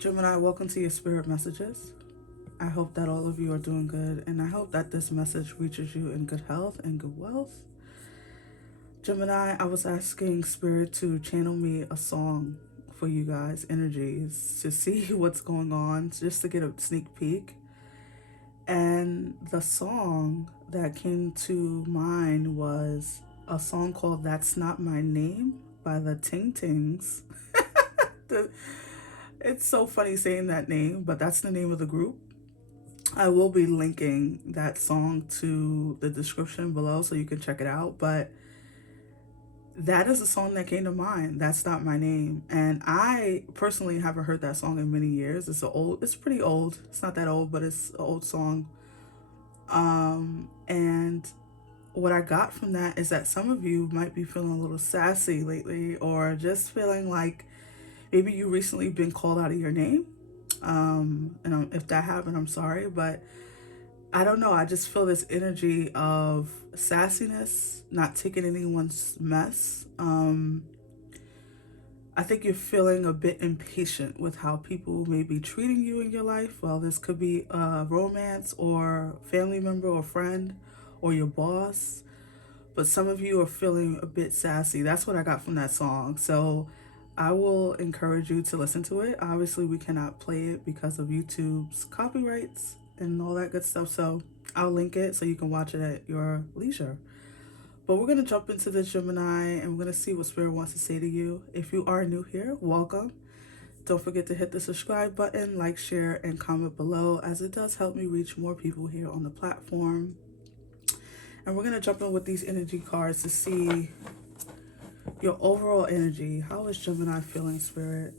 Gemini, welcome to your spirit messages. I hope that all of you are doing good, and I hope that this message reaches you in good health and good wealth. Gemini, I was asking Spirit to channel me a song for you guys, energies, to see what's going on, just to get a sneak peek. And the song that came to mind was a song called That's Not My Name by the Ting Tings. It's so funny saying that name, but that's the name of the group. I will be linking that song to the description below so you can check it out. But that is a song that came to mind. That's Not My Name. And I personally haven't heard that song in many years. It's pretty old. It's not that old, but it's an old song. And what I got from that is that some of you might be feeling a little sassy lately, or just feeling like maybe you recently been called out of your name. And if that happened, I'm sorry, but I don't know. I just feel this energy of sassiness, not taking anyone's mess. I think you're feeling a bit impatient with how people may be treating you in your life. Well, this could be a romance or family member or friend or your boss. But some of you are feeling a bit sassy. That's what I got from that song. So I will encourage you to listen to it. Obviously, we cannot play it because of YouTube's copyrights and all that good stuff. So I'll link it so you can watch it at your leisure. But we're going to jump into the Gemini and we're going to see what Spirit wants to say to you. If you are new here, welcome. Don't forget to hit the subscribe button, like, share, and comment below, as it does help me reach more people here on the platform. And we're going to jump in with these energy cards to see your overall energy. How is Gemini feeling, Spirit?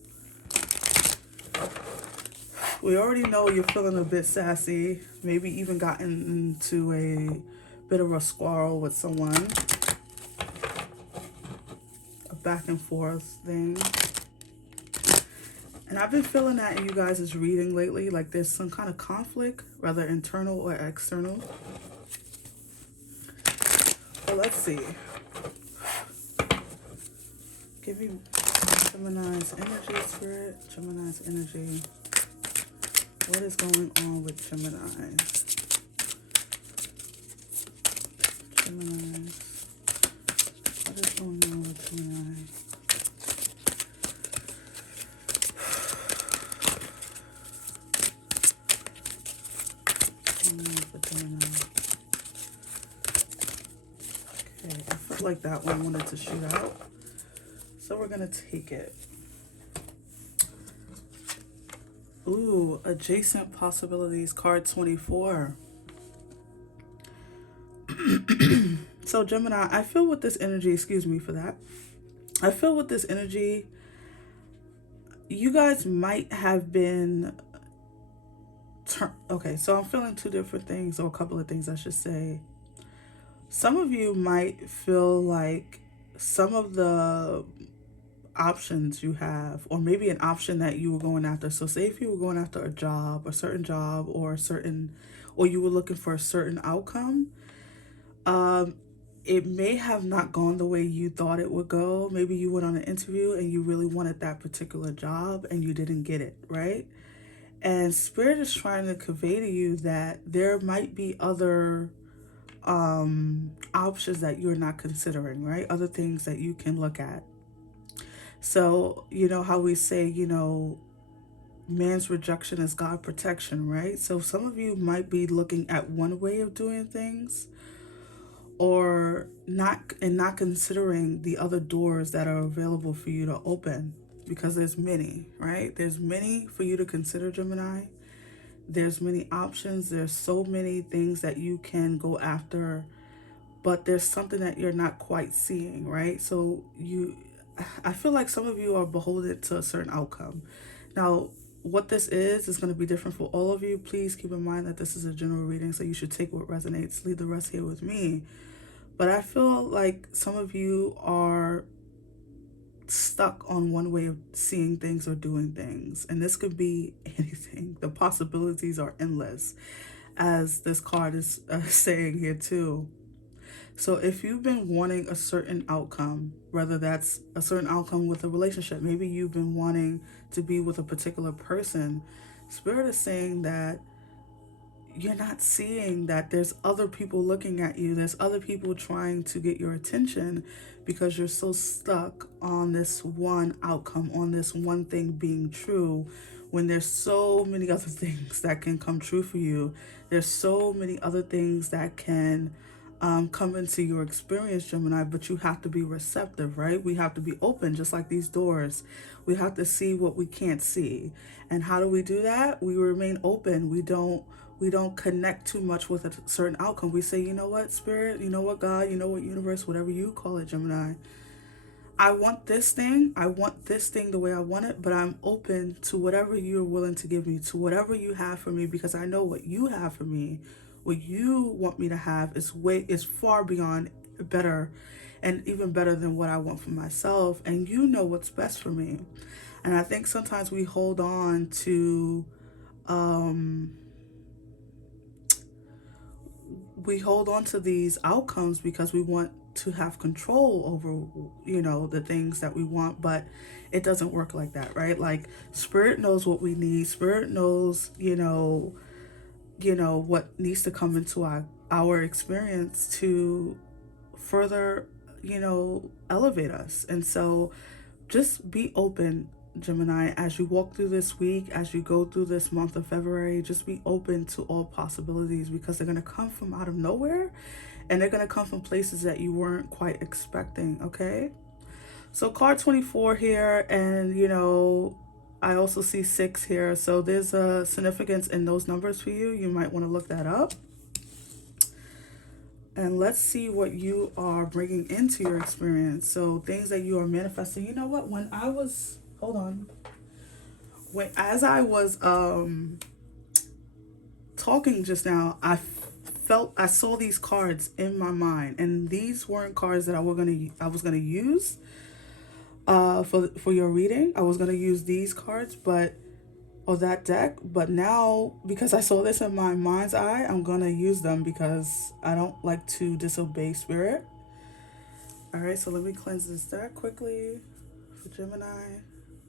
We already know you're feeling a bit sassy, maybe even gotten into a bit of a squabble with someone, a back and forth thing. And I've been feeling that in you guys' reading lately, like there's some kind of conflict, whether internal or external. Well, let's see. Give me Gemini's energy, Spirit. Gemini's energy. What is going on with Gemini? Gemini. What is going on with Gemini? Okay, I felt like that one wanted to shoot out. So we're going to take it. Ooh, adjacent possibilities, card 24. So Gemini, I feel with this energy, excuse me for that. I feel with this energy, you guys might have been, okay, so I'm feeling two different things, or a couple of things I should say. Some of you might feel like some of the options you have, or maybe an option that you were going after. So say if you were going after a job, a certain job, or or you were looking for a certain outcome, it may have not gone the way you thought it would go. Maybe you went on an interview and you really wanted that particular job and you didn't get it, right? And Spirit is trying to convey to you that there might be other options that you're not considering, right? Other things that you can look at. So, you know how we say, man's rejection is God's protection, right? So some of you might be looking at one way of doing things, or not considering the other doors that are available for you to open, because there's many, right? There's many for you to consider, Gemini. There's many options. There's so many things that you can go after, but there's something that you're not quite seeing, right? So I feel like some of you are beholden to a certain outcome. Now, what this is going to be different for all of you. Please keep in mind that this is a general reading, so you should take what resonates, leave the rest here with me. But I feel like some of you are stuck on one way of seeing things or doing things. And this could be anything. The possibilities are endless, as this card is saying here too. So if you've been wanting a certain outcome, whether that's a certain outcome with a relationship, maybe you've been wanting to be with a particular person, Spirit is saying that you're not seeing that there's other people looking at you. There's other people trying to get your attention because you're so stuck on this one outcome, on this one thing being true, when there's so many other things that can come true for you. There's so many other things that can come into your experience, Gemini, but you have to be receptive, right? We have to be open, just like these doors. We have to see what we can't see. And how do we do that? We remain open. We don't connect too much with a certain outcome. We say, you know what, Spirit, you know what, God, you know what, universe, whatever you call it, Gemini. I want this thing. I want this thing the way I want it, but I'm open to whatever you're willing to give me, to whatever you have for me, because I know what you have for me, what you want me to have is far beyond better, and even better than what I want for myself. And you know what's best for me. And I think sometimes we hold on to these outcomes because we want to have control over, the things that we want, but it doesn't work like that, right? Like, Spirit knows what we need. Spirit knows, what needs to come into our experience to further, elevate us. And so just be open, Gemini, as you walk through this week, as you go through this month of February. Just be open to all possibilities, because they're going to come from out of nowhere, and they're going to come from places that you weren't quite expecting, okay? So card 24 here, and I also see 6 here. So there's a significance in those numbers for you. You might want to look that up. And let's see what you are bringing into your experience. So things that you are manifesting. You know what? Hold on. As I was talking just now, I saw these cards in my mind, and these weren't cards that I was gonna use for your reading. I was gonna use these cards, or that deck, but now, because I saw this in my mind's eye, I'm gonna use them because I don't like to disobey Spirit. All right, so let me cleanse this deck quickly for Gemini.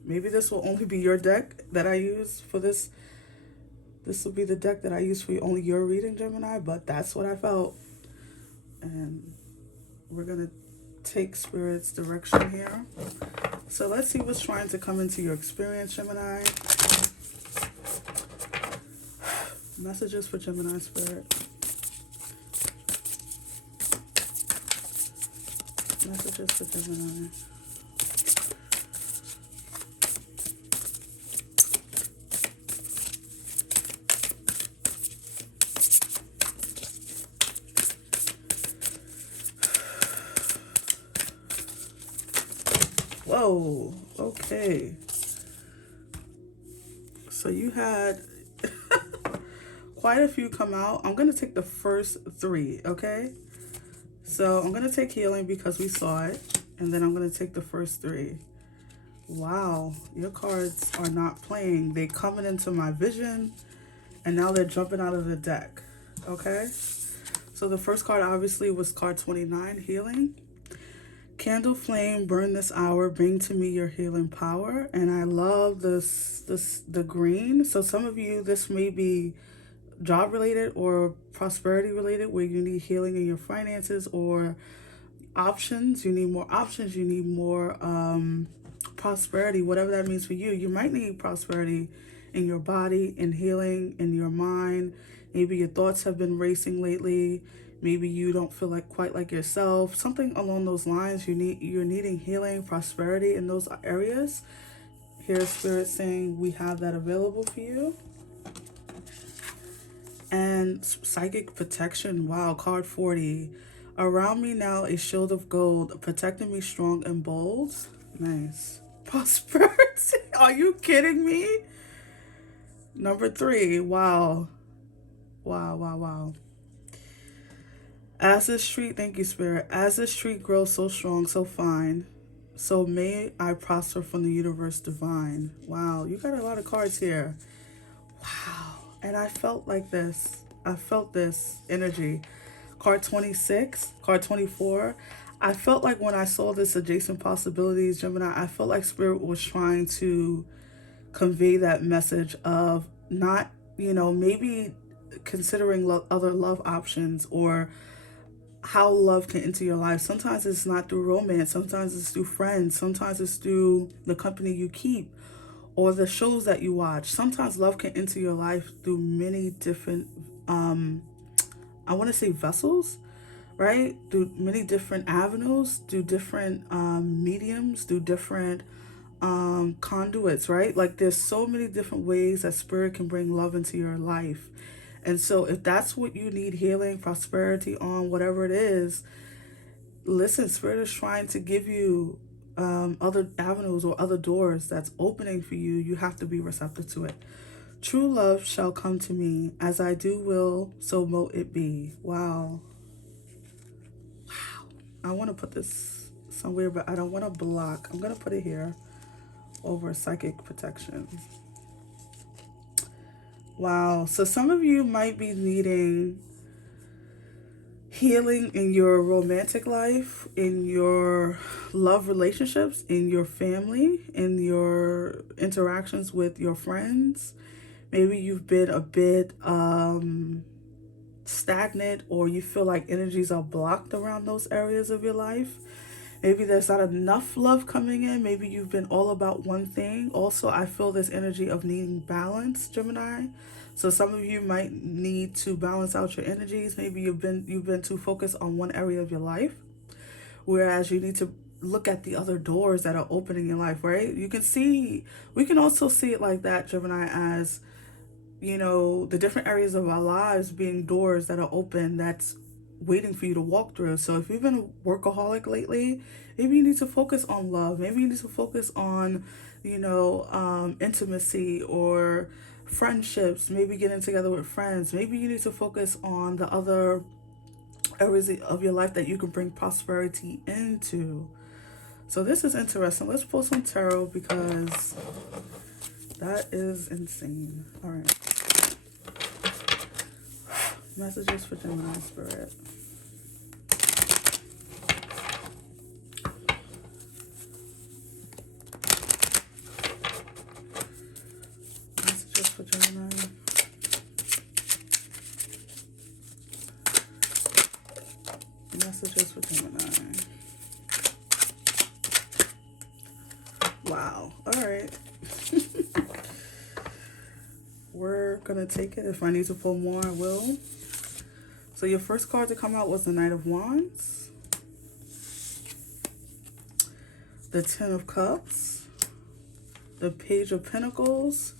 Maybe this will only be your deck that I use for this. This will be the deck that I use for only your reading, Gemini, but that's what I felt. And we're gonna take Spirit's direction here. So let's see what's trying to come into your experience, Gemini. Messages for Gemini, Spirit. Messages for Gemini. Whoa, okay. So you had quite a few come out. I'm going to take the first 3, okay? So I'm going to take healing because we saw it, and then I'm going to take the first 3. Wow, your cards are not playing. They coming into my vision, and now they're jumping out of the deck, okay? So the first card obviously was card 29, healing. Candle flame, burn this hour, bring to me your healing power. And I love the green. So some of you, this may be job related or prosperity related, where you need healing in your finances or options. You need more options. You need more prosperity, whatever that means for you. You might need prosperity in your body, in healing, in your mind. Maybe your thoughts have been racing lately. Maybe you don't feel quite like yourself. Something along those lines. You're needing healing, prosperity in those areas. Here's Spirit saying we have that available for you. And psychic protection. Wow, card 40. Around me now a shield of gold, protecting me strong and bold. Nice. Prosperity. Are you kidding me? Number 3. Wow. Wow. As this tree, thank you, Spirit. As this tree grows so strong, so fine, so may I prosper from the universe divine. Wow, you got a lot of cards here. Wow. And I felt like this. I felt this energy. Card 26, card 24. I felt like when I saw this adjacent possibilities, Gemini, I felt like Spirit was trying to convey that message of not, maybe considering other love options, or how love can enter your life. Sometimes it's not through romance, sometimes it's through friends, sometimes it's through the company you keep or the shows that you watch. Sometimes love can enter your life through many different, I want to say vessels, right? Through many different avenues, through different mediums, through different conduits, right? Like there's so many different ways that Spirit can bring love into your life. And so if that's what you need healing, prosperity on, whatever it is, listen, Spirit is trying to give you other avenues or other doors that's opening for you. You have to be receptive to it. True love shall come to me. As I do will, so mote it be. Wow. I want to put this somewhere, but I don't want to block. I'm going to put it here over psychic protection. Wow. So some of you might be needing healing in your romantic life, in your love relationships, in your family, in your interactions with your friends. Maybe you've been a bit stagnant, or you feel like energies are blocked around those areas of your life. Maybe there's not enough love coming in. Maybe you've been all about one thing. Also, I feel this energy of needing balance, Gemini. So some of you might need to balance out your energies. Maybe you've been too focused on one area of your life, whereas you need to look at the other doors that are opening in your life, right? We can also see it like that, Gemini, as the different areas of our lives being doors that are open, that's waiting for you to walk through. So if you've been a workaholic lately, maybe you need to focus on love. Maybe you need to focus on, intimacy or friendships, maybe getting together with friends. Maybe you need to focus on the other areas of your life that you can bring prosperity into. So this is interesting. Let's pull some tarot, because that is insane. All right. Messages for Gemini Spirit. Messages for Gemini. Messages for Gemini. Wow. All right. We're going to take it. If I need to pull more, I will. So your first card to come out was the Knight of Wands, the Ten of Cups, the Page of Pentacles,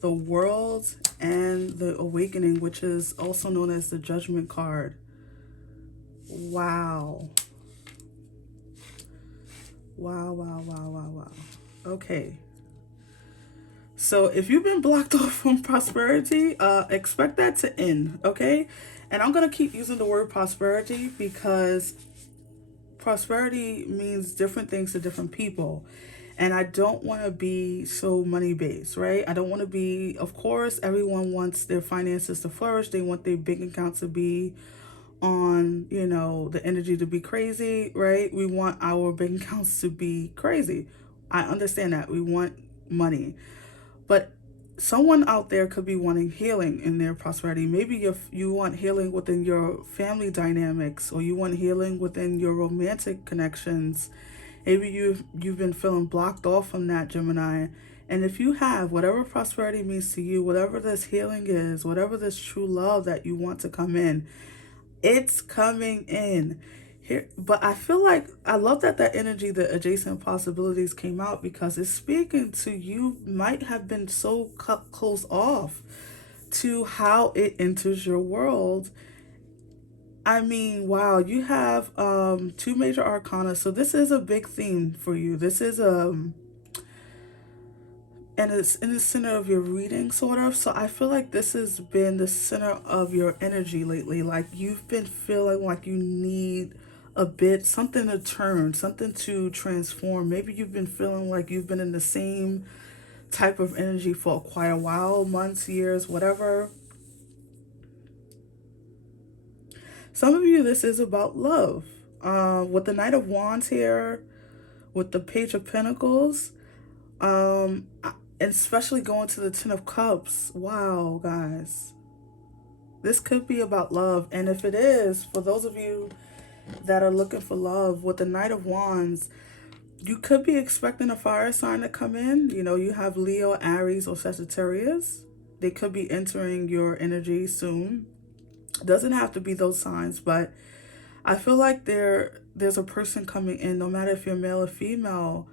the World, and the Awakening, which is also known as the Judgment card. Wow. Wow, wow, wow, wow, wow. Okay. So if you've been blocked off from prosperity, expect that to end, okay? And I'm going to keep using the word prosperity, because prosperity means different things to different people. And I don't want to be so money-based, right? I don't want to be, of course, everyone wants their finances to flourish. They want their bank account to be on, the energy to be crazy, right? We want our bank accounts to be crazy. I understand that. We want money. But someone out there could be wanting healing in their prosperity. Maybe you want healing within your family dynamics, or you want healing within your romantic connections. Maybe you've been feeling blocked off from that, Gemini. And if you have, whatever prosperity means to you, whatever this healing is, whatever this true love that you want to come in, it's coming in. Here, but I feel like I love that energy, the adjacent possibilities, came out, because it's speaking to you. Might have been so close off to how it enters your world. I mean, wow, you have two major arcana. So this is a big theme for you. This is and it's in the center of your reading, sort of. So I feel like this has been the center of your energy lately. Like you've been feeling like you need a bit, something to turn, something to transform. Maybe you've been feeling like you've been in the same type of energy for quite a while, months, years, whatever. Some of you, this is about love. With the Knight of Wands here, with the Page of Pentacles, and especially going to the Ten of Cups. Wow, guys. This could be about love. And if it is, for those of you that are looking for love, with the Knight of Wands, you could be expecting a fire sign to come in. You know, you have Leo, Aries, or Sagittarius. They could be entering your energy soon. Doesn't have to be those signs, but I feel like there's a person coming in, no matter if you're male or female.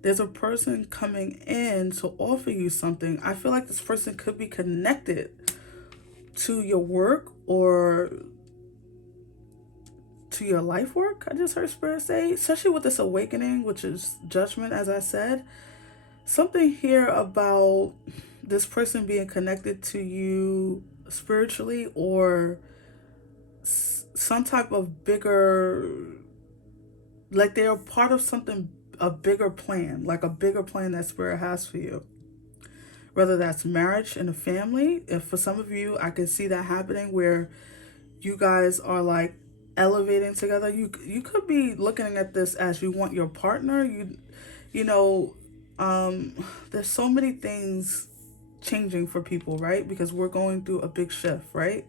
There's a person coming in to offer you something. I feel like this person could be connected to your work or to your life work. I just heard Spirit say, especially with this awakening, which is judgment, as I said. Something here about this person being connected to you spiritually, or some type of bigger, like they're part of something, a bigger plan, like a bigger plan that Spirit has for you. Whether that's marriage and a family. If for some of you, I can see that happening where you guys are like elevating together. You could be looking at this as you want your partner. You know, there's so many things changing for people, right? Because we're going through a big shift, right?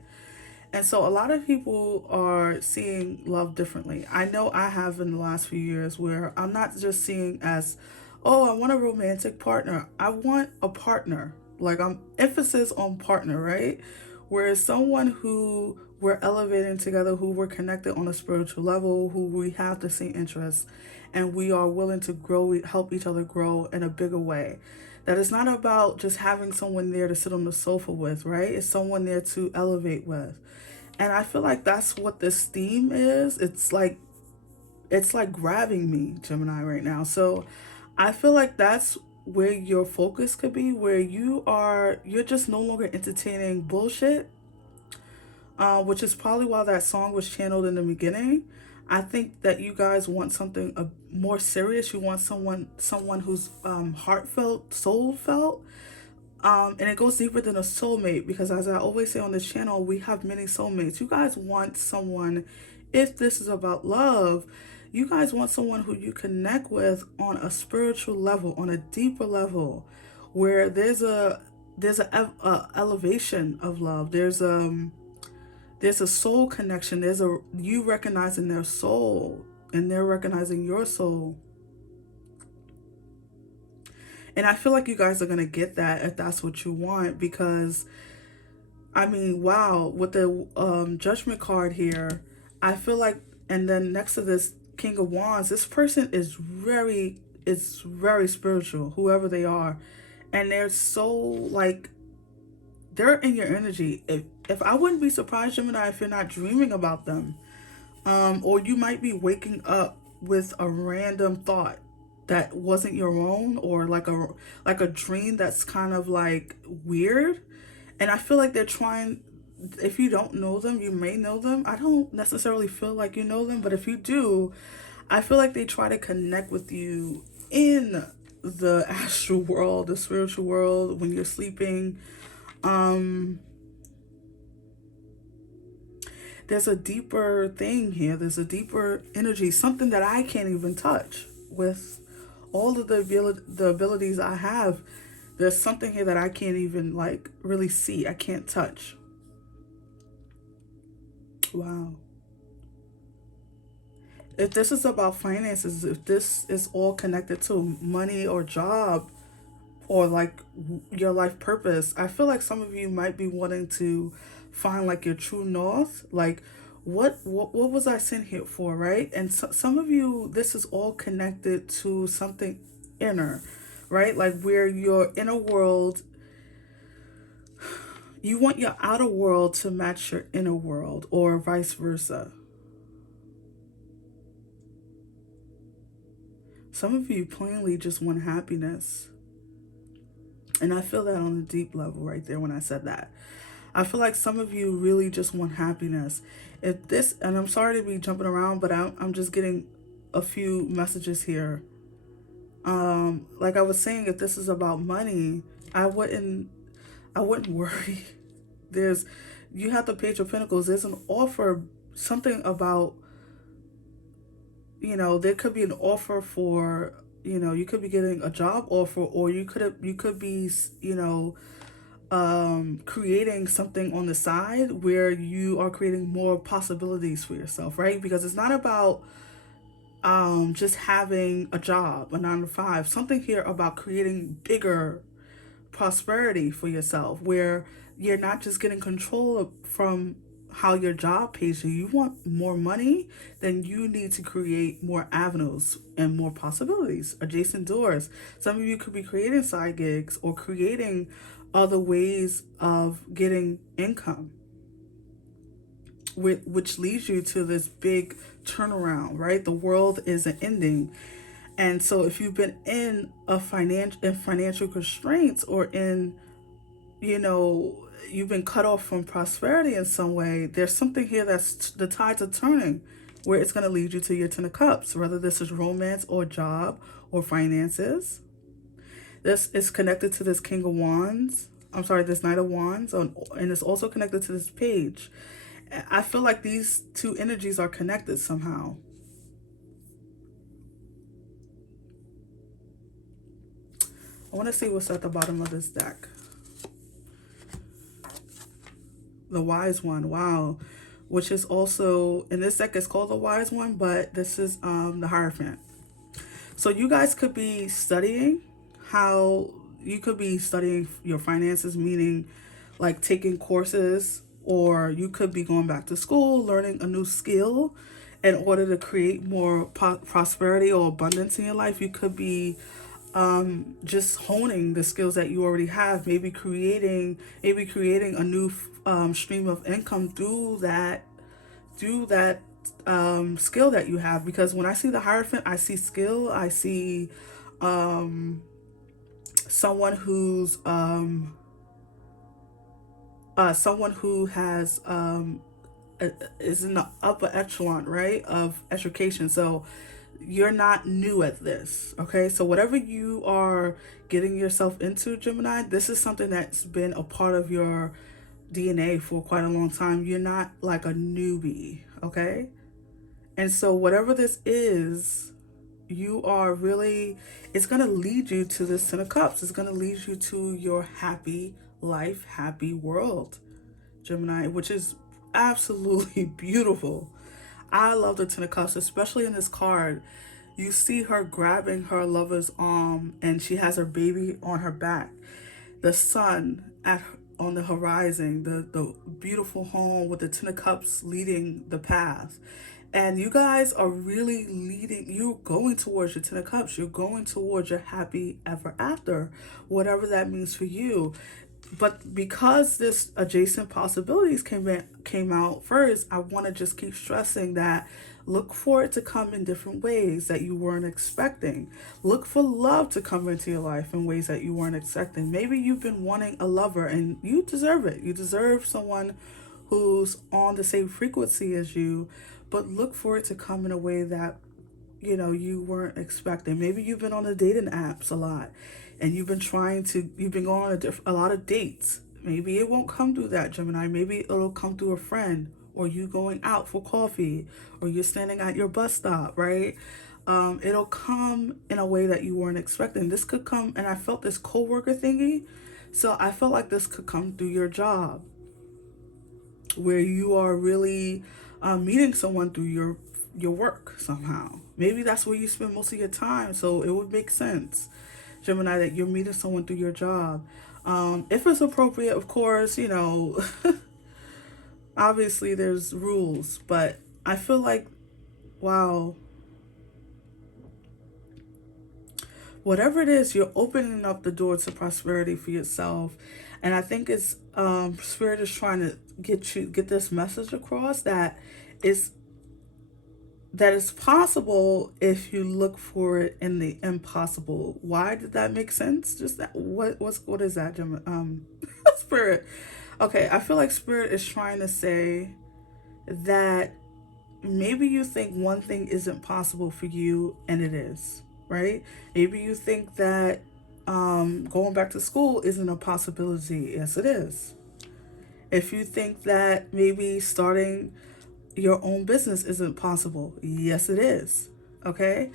And so a lot of people are seeing love differently. I know I have in the last few years, where I'm not just seeing as, oh, I want a romantic partner. I want a partner. Like, I'm emphasis on partner, right? Whereas someone who we're elevating together, who we're connected on a spiritual level, who we have the same interests, and we are willing to grow, help each other grow in a bigger way. That it's not about just having someone there to sit on the sofa with, right? It's someone there to elevate with. And I feel like that's what this theme is. It's like grabbing me, Gemini, right now. So I feel like that's where your focus could be, where you're just no longer entertaining bullshit, which is probably why that song was channeled in the beginning. I think that you guys want something more serious. You want someone who's heartfelt, soul felt. And it goes deeper than a soulmate, because as I always say on this channel, we have many soulmates. You guys want someone, if this is about love, you guys want someone who you connect with on a spiritual level, on a deeper level, where there's a elevation of love. There's a soul connection. There's you recognizing their soul and they're recognizing your soul. And I feel like you guys are going to get that if that's what you want, because, I mean, wow, with the Judgment card here, I feel like, and then next to this King of Wands, this person is very spiritual, whoever they are. And they're so, like, they're in your energy. If I wouldn't be surprised, Gemini, if you're not dreaming about them. Or you might be waking up with a random thought that wasn't your own, or like a dream that's kind of like weird. And I feel like they're trying, if you don't know them, you may know them. I don't necessarily feel like you know them, but if you do, I feel like they try to connect with you in the astral world, the spiritual world, when you're sleeping. There's a deeper thing here. There's a deeper energy, something that I can't even touch with all of the abilities I have. There's something here that I can't even like really see. I can't touch. Wow. If this is about finances, if this is all connected to money or job, or like your life purpose, I feel like some of you might be wanting to find like your true north. Like, what was I sent here for, right? And some of you, this is all connected to something inner, right? Like where your inner world, you want your outer world to match your inner world, or vice versa. Some of you plainly just want happiness. And I feel that on a deep level right there when I said that. I feel like some of you really just want happiness. If this, and I'm sorry to be jumping around, but I'm just getting a few messages here. Like I was saying, if this is about money, I wouldn't worry. You have the Page of Pentacles. There's an offer something about, there could be an offer for, you could be getting a job offer, or you could be, creating something on the side where you are creating more possibilities for yourself, right? Because it's not about just having a job, a 9 to 5. Something here about creating bigger prosperity for yourself, where you're not just getting control from how your job pays you. You want more money, then you need to create more avenues and more possibilities, adjacent doors. Some of you could be creating side gigs or creating other ways of getting income, which leads you to this big turnaround, right? The world isn't ending. And so if you've been in financial constraints, or in, you know, you've been cut off from prosperity in some way, there's something here that's the tides are turning, where it's going to lead you to your 10 of cups, whether this is romance or job or finances. This is connected to this king of wands. I'm sorry, this knight of wands, and it's also connected to this page. I feel like these two energies are connected somehow. I want to see what's at the bottom of this deck. The wise one, wow. Which is also, in this deck, it's called the wise one, but this is the Hierophant. So you guys could be studying you could be studying your finances, meaning like taking courses, or you could be going back to school, learning a new skill in order to create more prosperity or abundance in your life. You could be just honing the skills that you already have, maybe creating a new stream of income through that skill that you have. Because when I see the Hierophant, I see skill, I see someone who has is in the upper echelon, right, of education. So you're not new at this, okay? So whatever you are getting yourself into, Gemini, this is something that's been a part of your DNA for quite a long time. You're not like a newbie, okay? And so whatever this is, you are really, it's going to lead you to this 10 of cups. It's going to lead you to your happy life, happy world, Gemini, which is absolutely beautiful. I love the 10 of cups, especially in this card. You see her grabbing her lover's arm, and she has her baby on her back. The sun on the horizon, the beautiful home with the 10 of cups leading the path. And you guys are really you're going towards your 10 of cups. You're going towards your happy ever after, whatever that means for you. But because this adjacent possibilities came out first, I want to just keep stressing that look for it to come in different ways that you weren't expecting. Look for love to come into your life in ways that you weren't expecting. Maybe you've been wanting a lover, and you deserve it. You deserve someone who's on the same frequency as you, but look for it to come in a way that you weren't expecting. Maybe you've been on the dating apps a lot, and you've been going on a lot of dates. Maybe it won't come through that, Gemini. Maybe it'll come through a friend, or you going out for coffee, or you're standing at your bus stop, right? It'll come in a way that you weren't expecting. This could come, and I felt this coworker thingy, so I felt like this could come through your job, where you are really meeting someone through your work somehow. Maybe that's where you spend most of your time, so it would make sense, Gemini, that you're meeting someone through your job. If it's appropriate, of course, obviously there's rules, but I feel like, wow, whatever it is, you're opening up the door to prosperity for yourself. And I think it's Spirit is trying to get this message across that it's possible if you look for it in the impossible. Why did that make sense? Just that, what is that, Spirit? Okay, I feel like Spirit is trying to say that maybe you think one thing isn't possible for you, and it is, right? Maybe you think that going back to school isn't a possibility. Yes, it is. If you think that maybe starting your own business isn't possible. Yes, it is. Okay?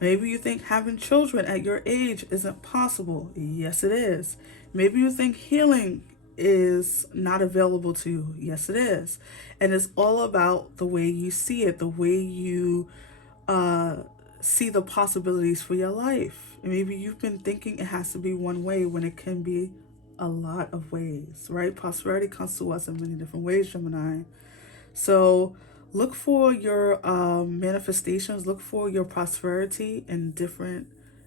Maybe you think having children at your age isn't possible. Yes, it is. Maybe you think healing is not available to you. Yes, it is. And it's all about the way you see it, the way you uh, see the possibilities for your life. And maybe you've been thinking it has to be one way when it can be a lot of ways, right? Prosperity comes to us in many different ways, Gemini. So look for your manifestations. Look for your prosperity in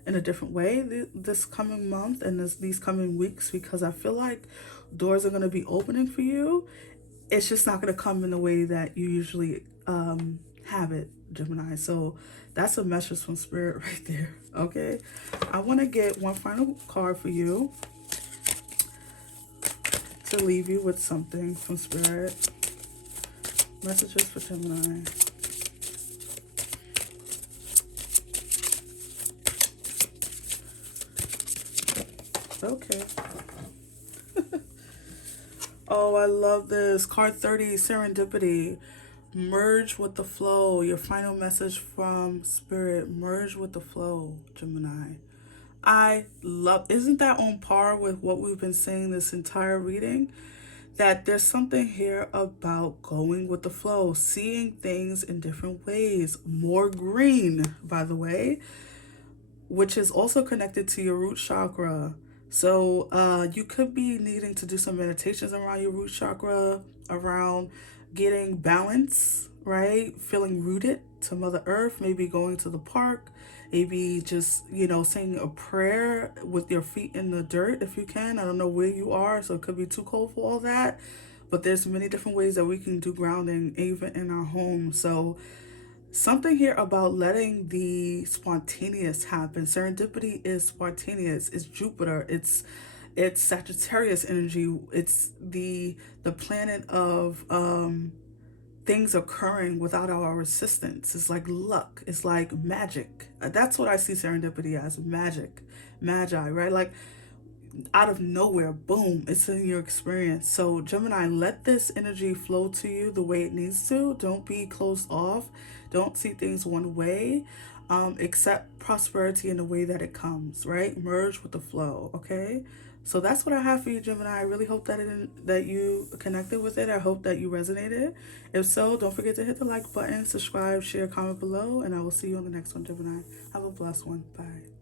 a different way this coming month and these coming weeks, because I feel like doors are going to be opening for you. It's just not going to come in the way that you usually have it, Gemini. So that's a message from Spirit right there. Okay, I want to get one final card for you to leave you with something from Spirit. Messages for Gemini. Okay. Oh, I love this. Card 30, Serendipity. Merge with the flow. Your final message from Spirit. Merge with the flow, Gemini. I love, isn't that on par with what we've been saying this entire reading? That there's something here about going with the flow, seeing things in different ways. More green, by the way, which is also connected to your root chakra. So you could be needing to do some meditations around your root chakra, around getting balance, right? Feeling rooted to Mother Earth, maybe going to the park, maybe just, saying a prayer with your feet in the dirt if you can. I don't know where you are, so it could be too cold for all that. But there's many different ways that we can do grounding, even in our home. So something here about letting the spontaneous happen. Serendipity is spontaneous. It's Jupiter. It's Sagittarius energy. It's the planet of things occurring without our assistance. It's like luck. It's like magic. That's what I see serendipity as, magic, magi, right? Like out of nowhere, boom, it's in your experience. So Gemini, let this energy flow to you the way it needs to. Don't be closed off. Don't see things one way. Accept prosperity in the way that it comes, right? Merge with the flow. Okay, so that's what I have for you, Gemini. I really hope that you connected with it. I hope that you resonated. If so, don't forget to hit the like button, subscribe, share, comment below, and I will see you on the next one, Gemini. Have a blessed one. Bye.